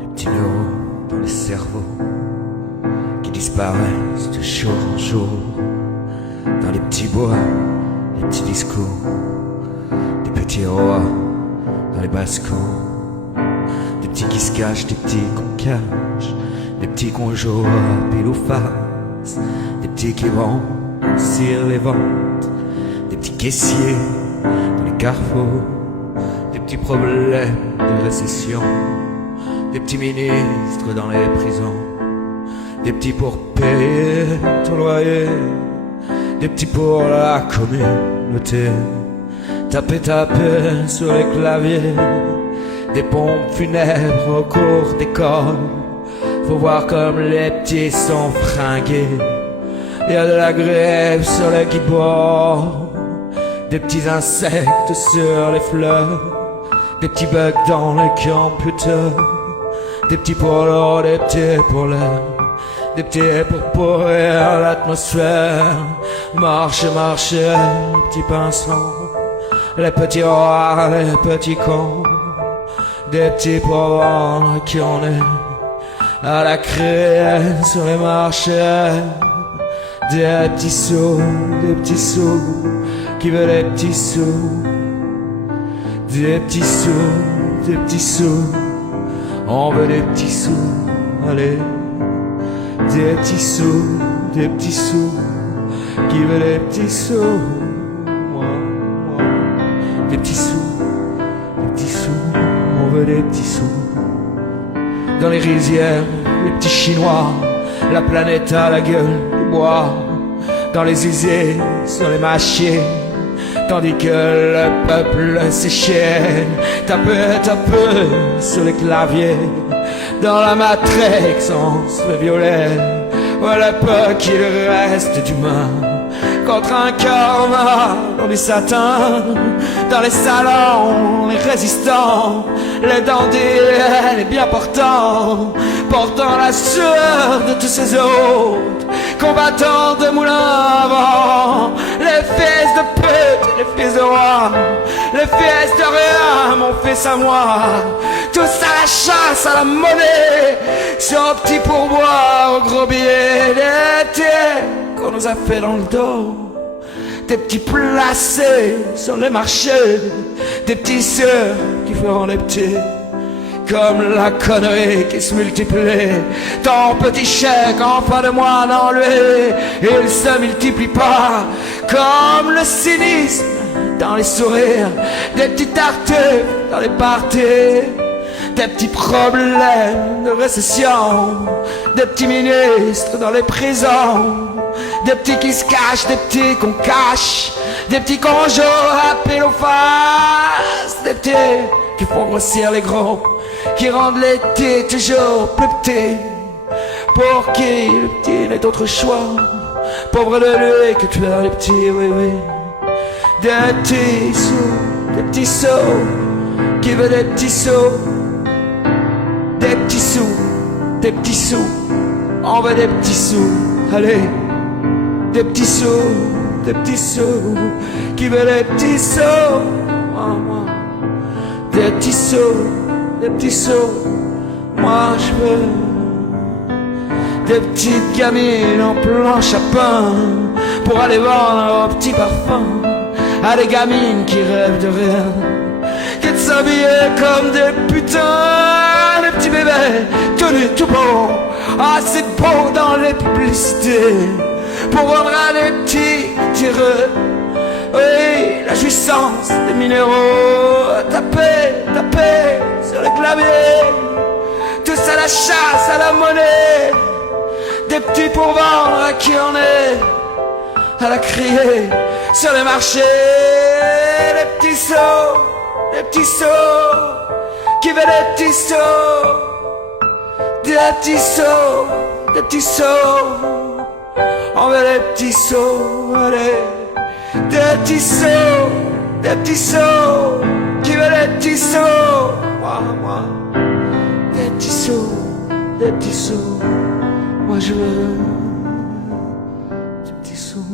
les petits neurones dans les cerveaux qui disparaissent de jour en jour dans les petits bois, les petits discours, des petits rois dans les basses-cours, des petits qui se cachent, des petits qu'on cache, des petits qu'on joue à pile ou face, des petits qui vont grossir les ventes, des petits caissiers dans les carrefours, des petits problèmes de récession, des petits ministres dans les prisons, des petits pour payer ton loyer, des petits pour la communauté, taper sur les claviers, des pompes funèbres au cours d'école. Faut voir comme les petits sont fringués. Y a de la grève sur les guibois, des petits insectes sur les fleurs, des petits bugs dans les computers, des petits pour l'eau, des petits pour l'air, des petits pour pourrir l'atmosphère. Marche, marche, les petits pinsons, les petits rois, les petits cons, des petits pour vendre qui on est à la craie sur les marchés. Des petits sous qui veulent des petits sous, des petits sous, on veut des petits sous, allez. Des petits sous qui veulent des petits sous, moi, des petits sous, on veut des petits sous. Dans les rizières, les petits chinois, la planète à la gueule du bois, dans les usées, sur les machines, tandis que le peuple séchait, tapait sur les claviers, dans la matrix on se fait violer. Voilà peu qu'il reste d'humain contre un corps mort dans du satin, dans les salons, les résistants, les dandys, les bien portants, portant la sueur de tous ces autres combattants de moulins à vent, les fils de pute, les fils de roi, les fils de rien, mon fils à moi, tous à la chasse, à la monnaie, sur un petit pourboire, au gros billet d'été qu'on nous a fait dans le dos. Des petits placés sur les marchés, des petits ceux qui feront des petits, comme la connerie qui se multiplie. Ton petit chèque en fin de mois dans lui, il se multiplie pas, comme le cynisme dans les sourires, des petits tartuffes dans les parties, des petits problèmes de récession, des petits ministres dans les prisons, des petits qui se cachent, des petits qu'on cache, des petits qu'on joue à pile ou face, des petits qui font grossir les gros, qui rendent les petits toujours plus petits, pour qui le petit n'est autre choix, pauvre de lui que tu as les petits, oui, oui. Des petits sous qui veulent des petits sous, des petits sous, on veut des petits sous, allez. Des petits sous qui veulent des petits sous, des petits sous, moi je veux des petites gamines en planche à pain pour aller vendre leurs petits parfums à des gamines qui rêvent de rien, qui s'habillent comme des putains, des petits bébés tenus tout beaux, assez beaux dans les publicités, pour vendre à des petits tireux, oui, la jouissance des minéraux, taper sur les claviers, tous à la chasse, à la monnaie, des petits pour vendre à qui on est, à la crier sur les marchés, les petits sous qui veulent des petits sous, des petits sous, on veut des petits sous, allez. Des petits sous qui veulent des petits sous, moi. Des petits sous, moi je veux des petits sous.